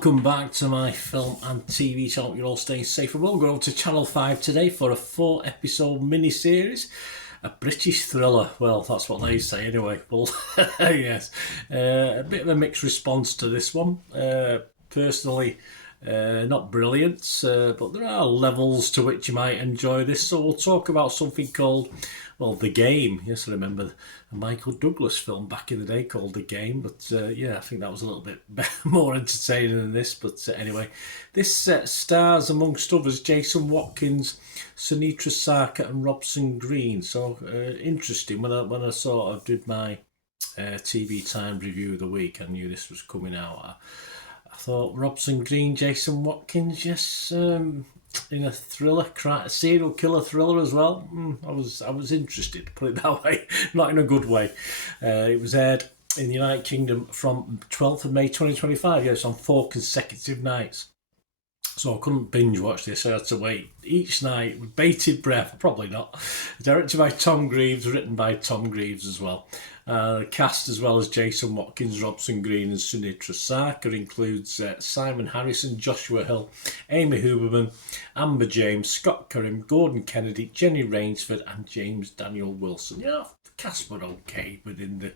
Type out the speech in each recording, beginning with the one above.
Welcome back to my film and TV channel. You're all staying safe and well. We're over to Channel 5 today for a 4-episode mini-series. A British thriller. Well, that's what they say anyway. Well, yes. A bit of a mixed response to this one. Personally, not brilliant, but there are levels to which you might enjoy this. So we'll talk about something called, well, The Game. Yes, I remember a Michael Douglas film back in the day called The Game. But yeah, I think that was a little bit more entertaining than this. But anyway, this stars, amongst others, Jason Watkins, Sunitra Sarkar and Robson Green. So interesting. When I sort of did my TV Time review of the week, I knew this was coming out. I thought Robson Green, Jason Watkins, yes, in a thriller, serial killer thriller as well. I was interested, to put it that way, not in a good way. It was aired in the United Kingdom from 12th of May 2025. Yes, on 4 consecutive nights. So I couldn't binge watch this. I had to wait each night with bated breath. Probably not. Directed by Tom Greaves, written by Tom Greaves as well. The cast, as well as Jason Watkins, Robson Green and Sunitra Sarkar, includes Simon Harrison, Joshua Hill, Amy Huberman, Amber James, Scott Curran, Gordon Kennedy, Jenny Rainsford and James Daniel Wilson. Yeah, the cast were okay within the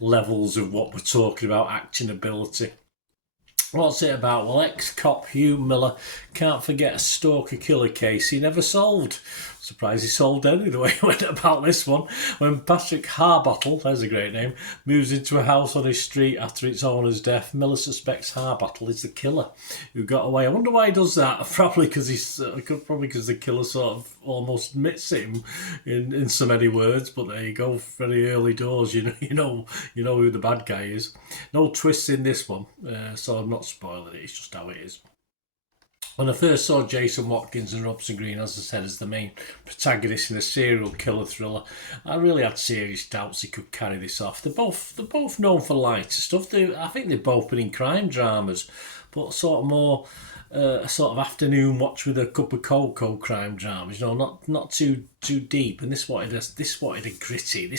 levels of what we're talking about, acting ability. What's it about? Well, ex-cop Hugh Miller can't forget a stalker killer case he never solved. Surprised he solved any the way he went about this one. When Patrick Harbottle, there's a great name, moves into a house on his street after its owner's death, Miller suspects Harbottle is the killer who got away. I wonder why he does that. Probably because the killer sort of almost admits it in so many words. But there you go, very early doors. You know who the bad guy is. No twists in this one, so I'm not spoiling it. It's just how it is. When I first saw Jason Watkins and Robson Green, as I said, as the main protagonists in a serial killer thriller, I really had serious doubts he could carry this off. They're both known for lighter stuff. I think they've both been in crime dramas, but sort of more a sort of afternoon watch with a cup of cocoa crime dramas. Not too deep. And this wanted a gritty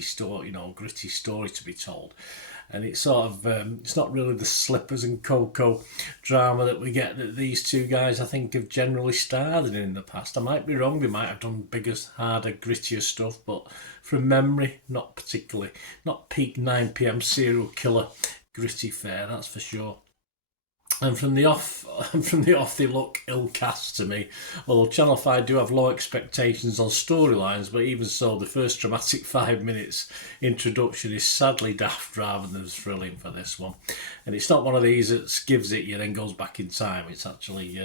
story. Gritty story to be told. And it's sort of, it's not really the slippers and cocoa drama that we get that these two guys, I think, have generally starred in the past. I might be wrong, they might have done bigger, harder, grittier stuff, but from memory, not particularly. Not peak 9 p.m. serial killer gritty fare, that's for sure. And from the off, they look ill cast to me. Although Channel 5 do have low expectations on storylines, but even so, the first dramatic 5 minutes introduction is sadly daft rather than thrilling for this one. And it's not one of these that gives it you then goes back in time. It's actually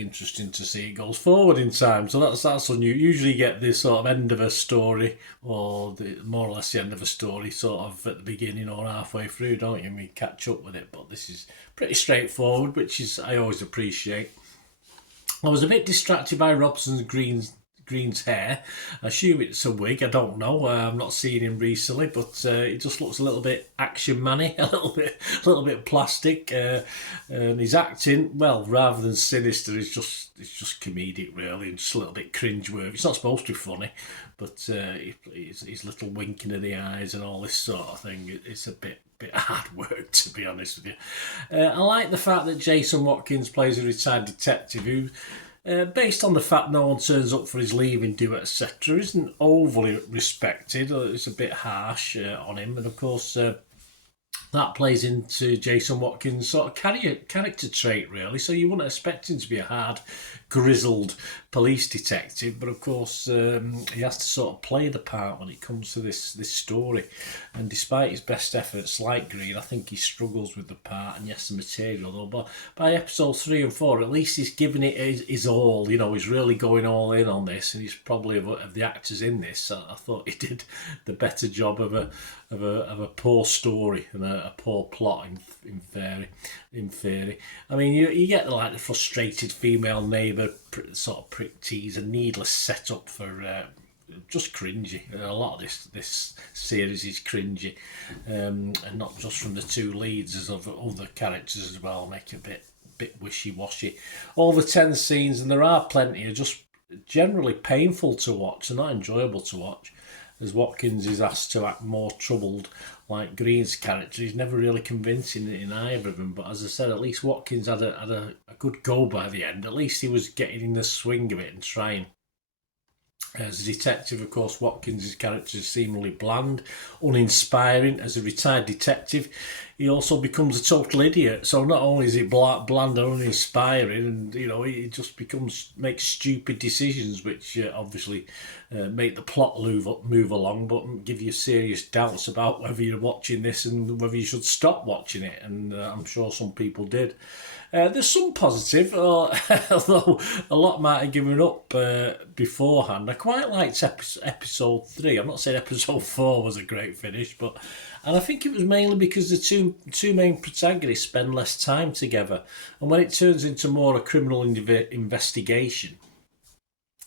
interesting to see it goes forward in time. So that's unusual. Usually you get this sort of end of a story, or more or less the end of a story sort of at the beginning or halfway through, don't you? And we catch up with it. But this is pretty straightforward, which is I always appreciate. I was a bit distracted by Robson Green's hair. I assume it's a wig, I don't know. I'm not seeing him recently, but it just looks a little bit action man-y, a little bit plastic. His acting, well, rather than sinister, it's just comedic really, and just a little bit cringe-worthy. It's not supposed to be funny, but his little winking of the eyes and all this sort of thing, it's a bit hard work, to be honest with you. I like the fact that Jason Watkins plays a retired detective who, based on the fact no one turns up for his leaving due, etc., isn't overly respected. It's a bit harsh on him, and of course that plays into Jason Watkins' sort of character trait, really. So you wouldn't expect him to be a hard, grizzled police detective, but of course he has to sort of play the part when it comes to this story. And despite his best efforts, like Green, I think he struggles with the part, and yes, the material though. But by episode 3 and 4, at least he's giving it his all. He's really going all in on this, and he's probably of the actors in this. I thought he did the better job of a poor story and a poor plot in theory. I mean, you get the frustrated female neighbour sort of prick tease, a needless setup for just cringy. A lot of this series is cringy, and not just from the two leads, as other characters as well, make it a bit wishy-washy. All the 10 scenes, and there are plenty, are just generally painful to watch and not enjoyable to watch. as Watkins is asked to act more troubled like Green's character. He's never really convincing in either of them, but as I said, at least Watkins had a good go by the end. At least he was getting in the swing of it and trying. As a detective, of course, Watkins' character is seemingly bland, uninspiring. As a retired detective, he also becomes a total idiot. So not only is he bland and uninspiring, and he just makes stupid decisions, which obviously make the plot move along, but give you serious doubts about whether you're watching this and whether you should stop watching it. And I'm sure some people did. There's some positive, although a lot might have given up beforehand. I quite liked episode 3. I'm not saying episode 4 was a great finish, and I think it was mainly because the two main protagonists spend less time together, and when it turns into more a criminal investigation,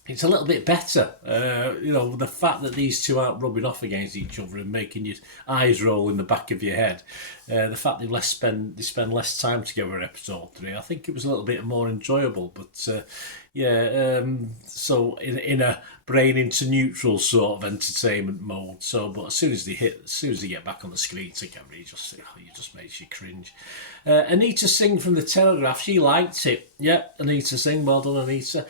it's a little bit better. The fact that these two aren't rubbing off against each other and making your eyes roll in the back of your head. The fact they spend less time together in episode 3, I think it was a little bit more enjoyable. But so in a brain into neutral sort of entertainment mode. But as soon as they get back on the screen together, it just makes you cringe. Anita Singh from the Telegraph, she liked it. Yeah, Anita Singh, well done, Anita.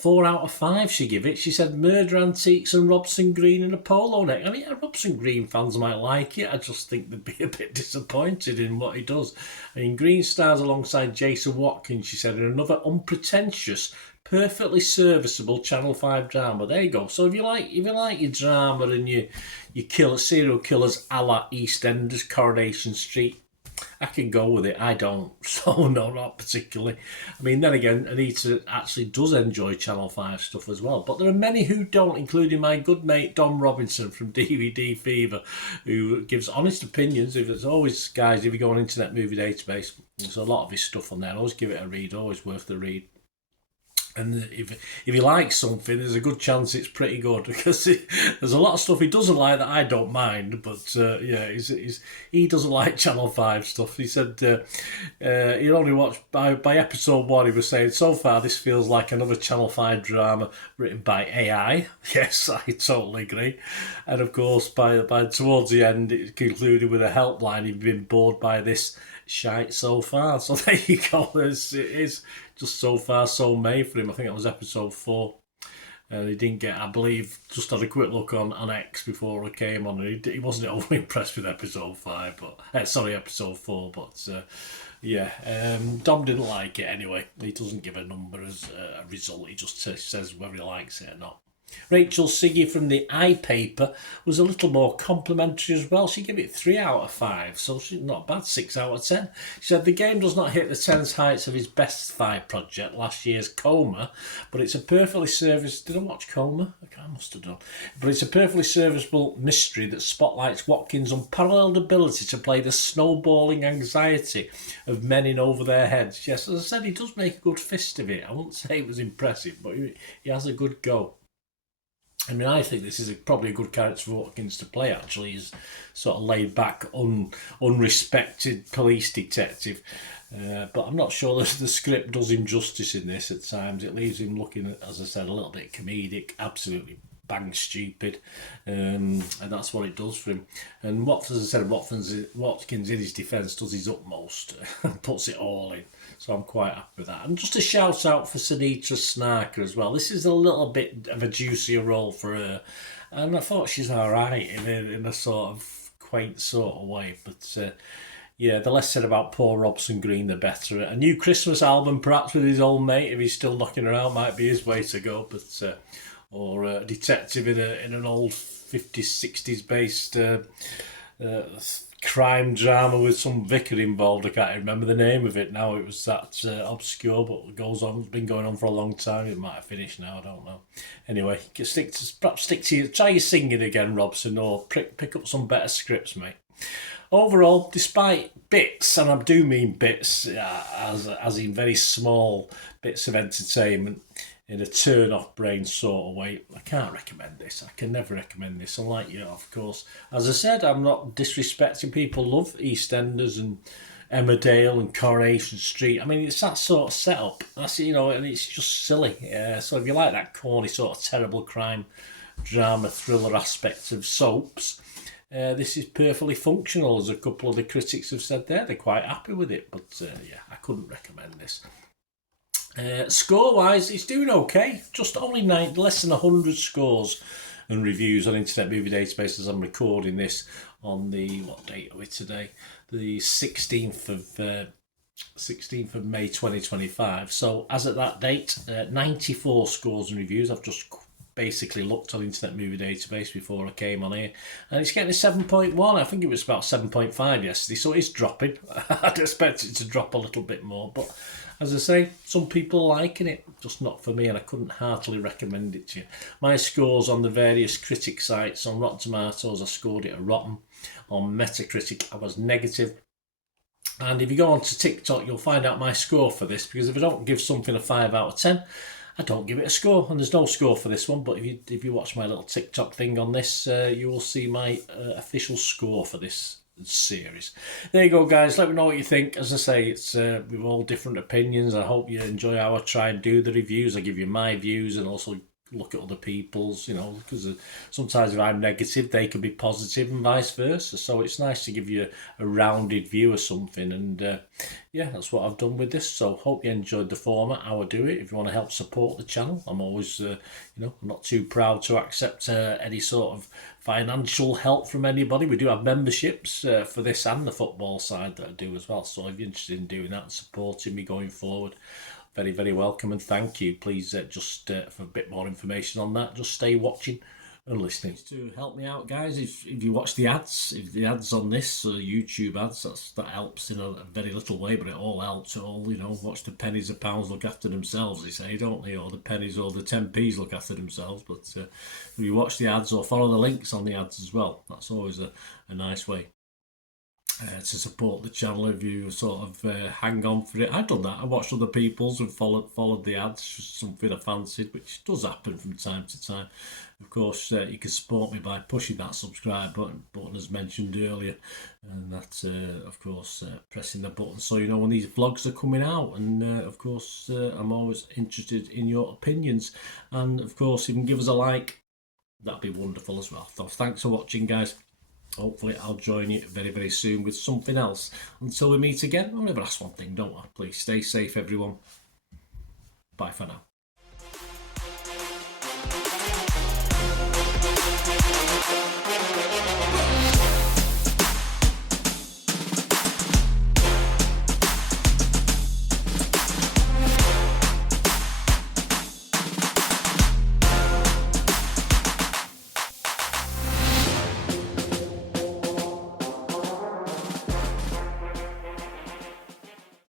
4 out of 5 she gave it. She said Murder Antiques and Robson Green in a polo neck. I mean, Robson Green fans might like it. I just think they'd be a bit disappointed in what he does. I mean, Green stars alongside Jason Watkins, she said, in another unpretentious, perfectly serviceable Channel 5 drama. There you go. So if you like your drama and you kill serial killers a la EastEnders, Coronation Street, I can go with it. I don't. So, no, not particularly. I mean, then again, Anita actually does enjoy Channel 5 stuff as well. But there are many who don't, including my good mate Dom Robinson from DVD Fever, who gives honest opinions. There's always, guys, if you go on Internet Movie Database, there's a lot of his stuff on there. Always give it a read. Always worth the read. And if he likes something, there's a good chance it's pretty good, because there's a lot of stuff he doesn't like that I don't mind. But he doesn't like Channel 5 stuff. He said he only watched by episode 1. He was saying, so far this feels like another Channel 5 drama written by AI. Yes, I totally agree. And of course, by towards the end, it concluded with a helpline. He'd been bored by this shite so far. So there you go. It is just so far so May for him. I think that was episode 4. And he didn't get, I believe, just had a quick look on X before I came on. And he wasn't overly impressed with episode 5, episode 4. But Dom didn't like it anyway. He doesn't give a number as a result. He just says whether he likes it or not. Rachel Siggy from the iPaper was a little more complimentary as well. She gave it 3 out of 5, so she's not bad, 6 out of 10. She said the game does not hit the tense heights of his best 5 project, last year's Coma, but it's a perfectly serviceable... Did I watch Coma? I must have done. But it's a perfectly serviceable mystery that spotlights Watkins' unparalleled ability to play the snowballing anxiety of men in over their heads. Yes, as I said, he does make a good fist of it. I wouldn't say it was impressive, but he has a good go. I mean, I think this is probably a good character for Watkins to play, actually. He's sort of laid back, unrespected police detective. But I'm not sure the script does him justice in this at times. It leaves him looking, as I said, a little bit comedic, absolutely bang stupid. And that's what it does for him. And Watkins, in his defence, does his utmost and puts it all in. So I'm quite happy with that. And just a shout out for Sunita Snarker as well. This is a little bit of a juicier role for her. And I thought she's all right in a sort of quaint sort of way. But the less said about poor Robson Green, the better. A new Christmas album, perhaps with his old mate, if he's still knocking around, might be his way to go. But or a detective in an old 50s, 60s based crime drama with some vicar involved. I can't remember the name of it now. It was that obscure, but it goes on. It's been going on for a long time. It might have finished now. I don't know. Anyway, try your singing again, Robson, or pick up some better scripts, mate. Overall, despite bits, and I do mean bits, as in very small bits of entertainment, in a turn-off brain sort of way, I can't recommend this. I can never recommend this. Unlike you, of course. As I said, I'm not disrespecting. People love EastEnders and Emmerdale and Coronation Street. I mean, it's that sort of setup. That's and it's just silly. So if you like that corny sort of terrible crime drama thriller aspect of soaps, this is perfectly functional, as a couple of the critics have said there. They're quite happy with it, but yeah, I couldn't recommend this. Score-wise, it's doing okay. Just only less than 100 scores and reviews on Internet Movie Database as I'm recording this on the, what date are we today? The 16th of May 2025. So as at that date, 94 scores and reviews. I've just basically looked on Internet Movie Database before I came on here, and it's getting a 7.1. I think it was about 7.5 yesterday, so it's dropping. I'd expect it to drop a little bit more, but as I say, some people are liking it, just not for me, and I couldn't heartily recommend it to you. My scores on the various critic sites, on Rotten Tomatoes, I scored it a rotten. On Metacritic, I was negative. And if you go on to TikTok, you'll find out my score for this, because if I don't give something a 5 out of 10, I don't give it a score, and there's no score for this one. But if you watch my little TikTok thing on this, you will see my official score for this series. There you go, guys. Let me know what you think. As I say, it's we've all different opinions. I hope you enjoy how I try and do the reviews. I give you my views and also look at other people's, because sometimes if I'm negative, they can be positive and vice versa. So it's nice to give you a rounded view of something, and yeah, that's what I've done with this. So hope you enjoyed the format, how I do it. If you want to help support the channel, I'm always, I'm not too proud to accept any sort of financial help from anybody. We do have memberships for this and the football side that I do as well. So if you're interested in doing that and supporting me going forward, very, very welcome, and thank you. Please, just for a bit more information on that, just stay watching and listening. To help me out, guys, if you watch the ads, if the ads on this, YouTube ads, that helps in a very little way, but it all helps. It all, watch the pennies and pounds look after themselves, they say, don't they? Or the pennies or the 10p's look after themselves. But if you watch the ads or follow the links on the ads as well, that's always a nice way to support the channel. If you sort of hang on for it. I've done that. I watched other people's and followed the ads, just something I fancied, which does happen from time to time. Of course, you can support me by pushing that subscribe button as mentioned earlier, and that of course pressing the button so you know when these vlogs are coming out. And of course I'm always interested in your opinions, and of course if you can give us a like, that'd be wonderful as well. So thanks for watching, guys. Hopefully I'll join you very, very soon with something else. Until we meet again, I'll never ask one thing, don't I? Please stay safe, everyone. Bye for now.